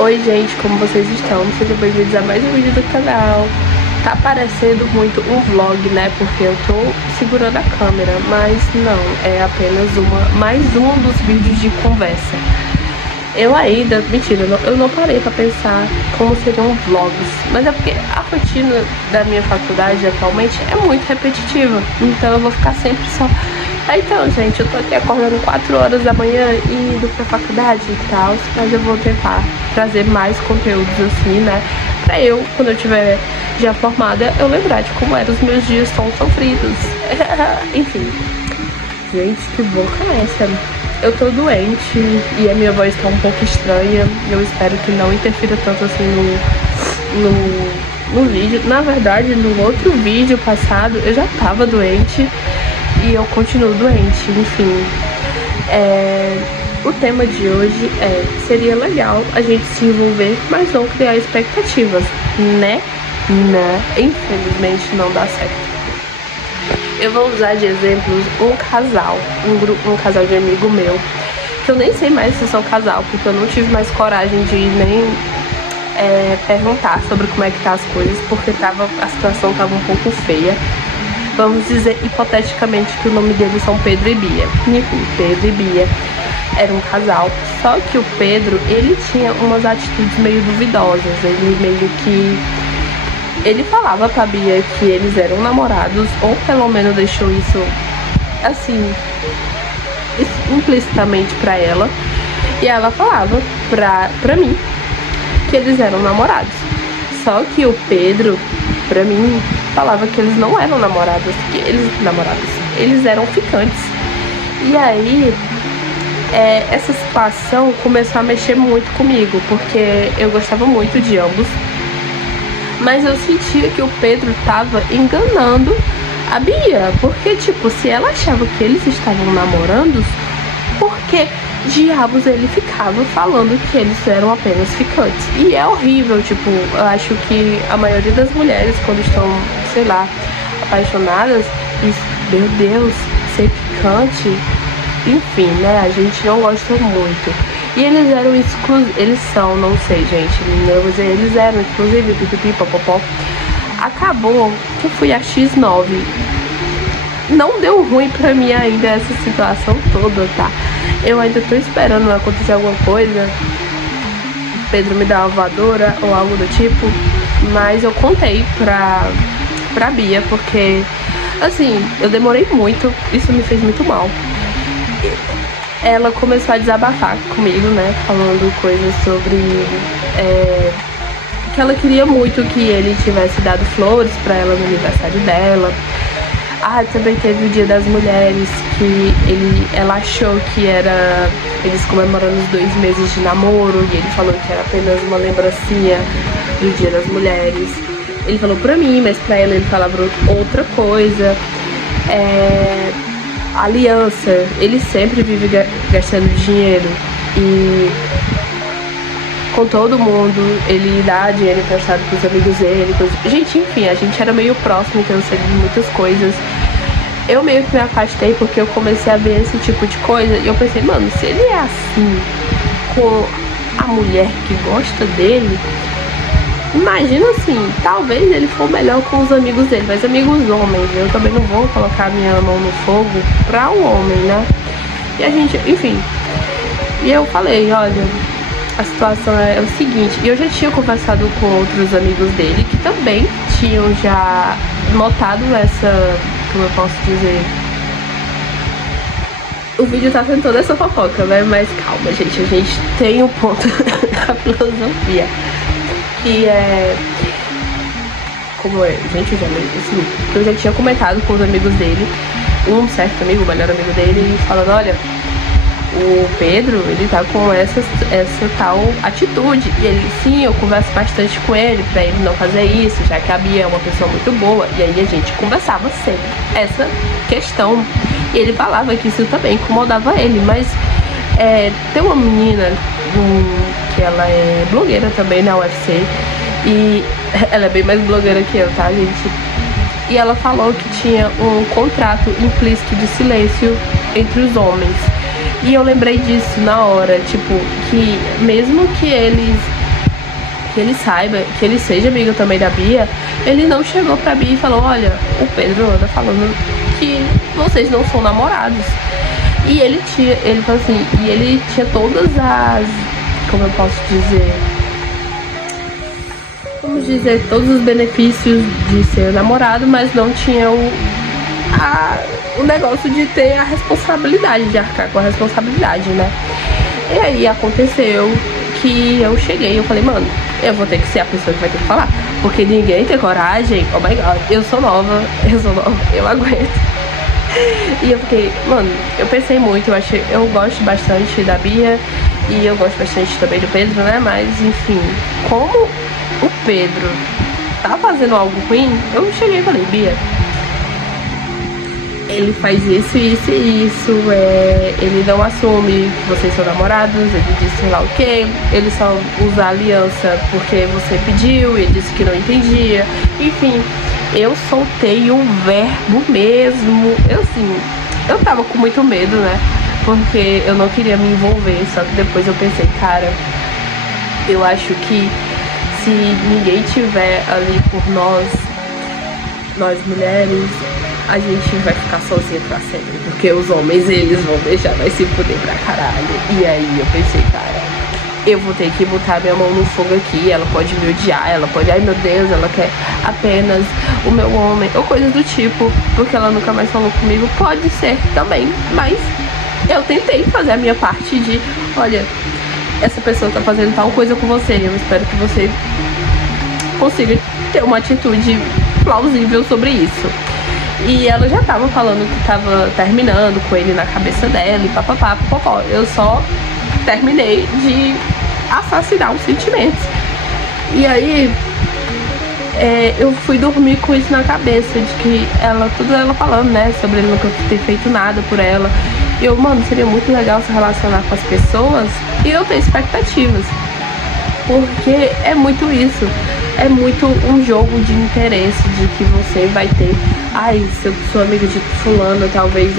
Oi gente, como vocês estão? Sejam bem-vindos a mais um vídeo do canal. Tá parecendo muito um vlog, né? Porque eu tô segurando a câmera, mas não, é apenas mais um dos vídeos de conversa. Eu ainda, mentira, eu não parei pra pensar como seriam vlogs, mas é porque a rotina da minha faculdade atualmente é muito repetitiva, então eu vou ficar sempre só. Então, gente, eu tô aqui acordando 4 horas da manhã e indo pra faculdade e tal, mas eu vou tentar trazer mais conteúdos assim, né? Pra eu, quando eu tiver já formada, eu lembrar de como eram os meus dias tão sofridos. Enfim. Gente, que boca é essa? Eu tô doente e a minha voz tá um pouco estranha. Eu espero que não interfira tanto assim no vídeo. Na verdade, no outro vídeo passado, eu já tava doente e eu continuo doente, enfim. O tema de hoje seria legal a gente se envolver, mas não criar expectativas, né? Infelizmente não dá certo. Eu vou usar de exemplos um casal, um casal de amigo meu, que eu nem sei mais se são casal, porque eu não tive mais coragem de nem perguntar sobre como é que tá as coisas, porque a situação tava um pouco feia. Vamos dizer hipoteticamente que o nome deles são Pedro e Bia. Enfim, Pedro e Bia era um casal, só que o Pedro, ele tinha umas atitudes meio duvidosas. Ele falava pra Bia que eles eram namorados, ou pelo menos deixou isso assim implicitamente pra ela, e ela falava pra mim que eles eram namorados. Só que o Pedro, pra mim, falava que eles não eram namorados, eles eram ficantes. E aí essa situação começou a mexer muito comigo, porque eu gostava muito de ambos, mas eu sentia que o Pedro tava enganando a Bia, porque tipo, se ela achava que eles estavam namorando, por que diabos ele ficava falando que eles eram apenas ficantes? E é horrível, tipo, eu acho que a maioria das mulheres, quando estão, sei lá, apaixonadas, diz, meu Deus, ser ficante, enfim, né, a gente não gosta muito. E eles eram eles são, não sei, gente, eu vou dizer, eles eram inclusive, pipipi, popopó. Acabou que eu fui a X9. Não deu ruim pra mim ainda essa situação toda, tá? Eu ainda tô esperando acontecer alguma coisa, Pedro me dar uma voadora ou algo do tipo, mas eu contei pra Bia, porque, assim, eu demorei muito, isso me fez muito mal. Ela começou a desabafar comigo, né, falando coisas sobre que ela queria muito que ele tivesse dado flores pra ela no aniversário dela. Também teve o Dia das Mulheres, que ela achou que era eles comemorando os 2 meses de namoro, e ele falou que era apenas uma lembrancinha do Dia das Mulheres. Ele falou pra mim, mas pra ela ele falava outra coisa. Aliança, ele sempre vive gastando dinheiro e com todo mundo, ele dá dinheiro emprestado pros amigos dele, gente, enfim, a gente era meio próximo, então eu sei de muitas coisas. Eu meio que me afastei porque eu comecei a ver esse tipo de coisa e eu pensei, mano, se ele é assim com a mulher que gosta dele, imagina assim, talvez ele for melhor com os amigos dele, mas amigos homens, eu também não vou colocar minha mão no fogo pra um homem, né? E a gente, enfim, e eu falei, olha, a situação é o seguinte, eu já tinha conversado com outros amigos dele que também tinham já notado essa, como eu posso dizer, o vídeo tá sendo toda essa fofoca, né? Mas calma, gente, a gente tem um ponto da filosofia, que é, como é, gente, eu já tinha comentado com os amigos dele, um certo amigo, o melhor amigo dele, falando, olha, o Pedro, ele tá com essa tal atitude. E ele, sim, eu converso bastante com ele pra ele não fazer isso, já que a Bia é uma pessoa muito boa. E aí a gente conversava sempre essa questão. E ele falava que isso também incomodava ele. Mas tem uma menina que ela é blogueira também na UFC. E ela é bem mais blogueira que eu, tá, gente? E ela falou que tinha um contrato implícito de silêncio entre os homens. E eu lembrei disso na hora, tipo, que mesmo que eles que ele saiba, que ele seja amigo também da Bia, ele não chegou pra Bia e falou, olha, o Pedro anda falando que vocês não são namorados. E ele falou assim, e ele tinha todas as, como eu posso dizer, vamos dizer, todos os benefícios de ser namorado, mas não tinha o negócio de ter a responsabilidade, de arcar com a responsabilidade, né? E aí aconteceu que eu cheguei, eu falei, mano, eu vou ter que ser a pessoa que vai ter que falar, porque ninguém tem coragem, oh my god, eu sou nova, eu aguento. E eu fiquei, mano, eu pensei muito, eu gosto bastante da Bia e eu gosto bastante também do Pedro, né? Mas enfim, como o Pedro tá fazendo algo ruim, eu cheguei e falei, Bia, ele faz isso, isso e isso, ele não assume que vocês são namorados, ele disse sei lá o que, ele só usa aliança porque você pediu, ele disse que não entendia, enfim, eu soltei o verbo mesmo, eu tava com muito medo, né, porque eu não queria me envolver, só que depois eu pensei, cara, eu acho que se ninguém tiver ali por nós mulheres, a gente vai ficar sozinha pra sempre, porque os homens, eles vão deixar nós se fuder pra caralho. E aí eu pensei, cara, eu vou ter que botar minha mão no fogo aqui, ela pode me odiar, ela pode, ai meu Deus, ela quer apenas o meu homem, ou coisas do tipo, porque ela nunca mais falou comigo, pode ser também, mas eu tentei fazer a minha parte de, olha, essa pessoa tá fazendo tal coisa com você, eu espero que você consiga ter uma atitude plausível sobre isso. E ela já tava falando que tava terminando com ele na cabeça dela e papapá, papapá. Eu só terminei de assassinar os sentimentos. E aí eu fui dormir com isso na cabeça, de que tudo ela falando, né, sobre ele nunca ter feito nada por ela. E eu, mano, seria muito legal se relacionar com as pessoas e eu ter expectativas. Porque é muito isso. É muito um jogo de interesse, de que você vai ter, ai, se eu sou amiga de fulano, talvez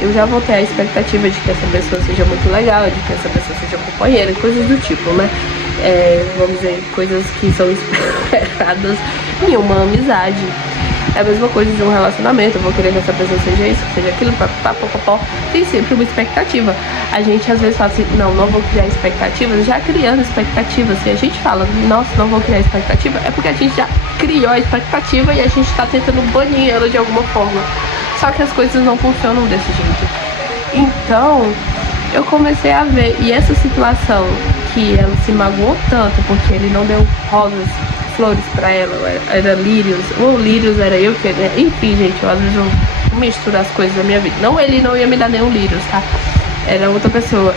eu já vou ter a expectativa de que essa pessoa seja muito legal, de que essa pessoa seja companheira, coisas do tipo, né? Vamos dizer, coisas que são esperadas em uma amizade. É a mesma coisa de um relacionamento, eu vou querer que essa pessoa seja isso, seja aquilo, papapá. Tem sempre uma expectativa. A gente às vezes fala assim, não vou criar expectativas, já criando expectativas. Se a gente fala, nossa, não vou criar expectativa, é porque a gente já criou a expectativa e a gente tá tentando banir ela de alguma forma. Só que as coisas não funcionam desse jeito. Então, eu comecei a ver, e essa situação que ela se magoou tanto porque ele não deu rosas, flores pra ela, era lírios, ou lírios era eu que, né? Enfim, gente, às vezes eu misturo as coisas da minha vida. Não, ele não ia me dar nenhum lírios, tá? Era outra pessoa.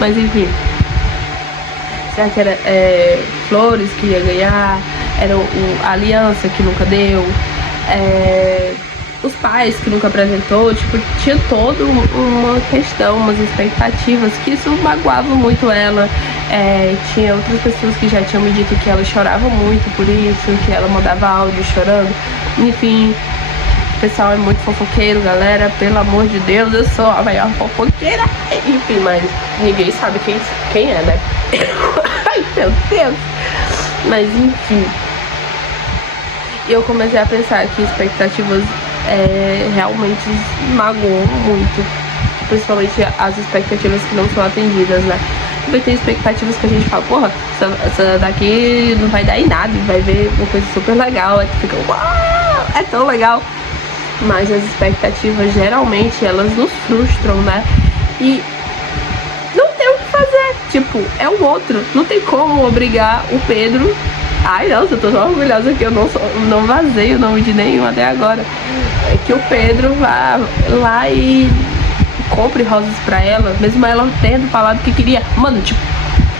Mas enfim. Será que era flores que ia ganhar? Era a aliança que nunca deu? Os pais que nunca apresentou, tipo, tinha toda uma questão, umas expectativas que isso magoava muito ela. Tinha outras pessoas que já tinham me dito que ela chorava muito por isso, que ela mandava áudio chorando. Enfim, o pessoal é muito fofoqueiro, galera, pelo amor de Deus, eu sou a maior fofoqueira. Enfim, mas ninguém sabe quem é, né? Ai, meu Deus! Mas enfim, eu comecei a pensar que expectativas realmente magoam muito, principalmente as expectativas que não são atendidas, né? Vai ter expectativas que a gente fala, porra, essa daqui não vai dar em nada, vai ver uma coisa super legal, aí tu fica, uau, é tão legal. Mas as expectativas geralmente elas nos frustram, né? E não tem o que fazer, tipo, é o outro, não tem como obrigar o Pedro. Ai, nossa, eu tô tão orgulhosa que eu não vazei o nome de nenhum até agora. É que o Pedro vá lá e compre rosas pra ela, mesmo ela tendo falado que queria. Mano, tipo,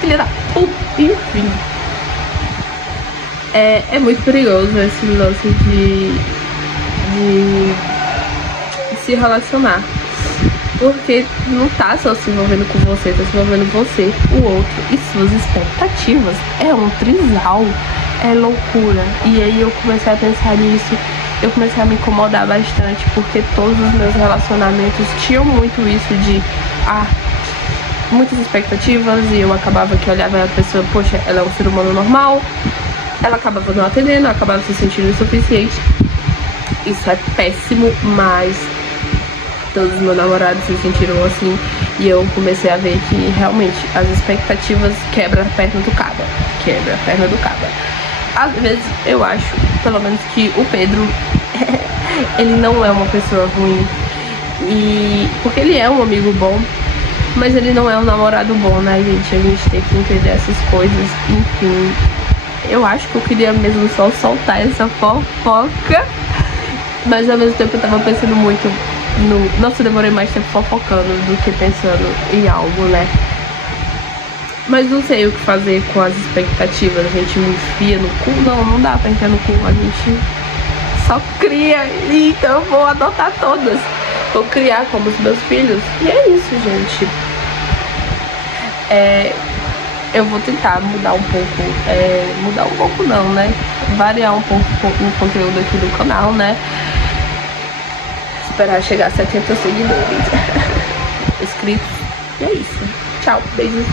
filha da puta, enfim. É muito perigoso esse lance de se relacionar. Porque não tá só se envolvendo com você, tá se envolvendo você, o outro e suas expectativas. É um trisal, é loucura. E aí eu comecei a pensar nisso, eu comecei a me incomodar bastante, porque todos os meus relacionamentos tinham muito isso de muitas expectativas e eu acabava que olhava a pessoa, poxa, ela é um ser humano normal, ela acabava não atendendo, eu acabava se sentindo insuficiente. Isso é péssimo, mas todos os meus namorados se sentiram assim e eu comecei a ver que realmente as expectativas quebram a perna do cabo. Quebra a perna do cabo. Às vezes eu acho, pelo menos, que o Pedro ele não é uma pessoa ruim. E porque ele é um amigo bom, mas ele não é um namorado bom, né, gente? A gente tem que entender essas coisas. Enfim, eu acho que eu queria mesmo só soltar essa fofoca, mas ao mesmo tempo eu tava pensando muito no... Nossa, eu demorei mais tempo fofocando do que pensando em algo, né? Mas não sei o que fazer com as expectativas. A gente me enfia no cu? Não dá pra enfiar no cu. A gente só cria. E então eu vou adotar todas. Vou criar como os meus filhos. E é isso, gente. Eu vou tentar mudar um pouco. Mudar um pouco não, né? Variar um pouco o conteúdo aqui do canal, né? Esperar chegar a 70 seguidores inscritos. E é isso. Tchau. Beijos.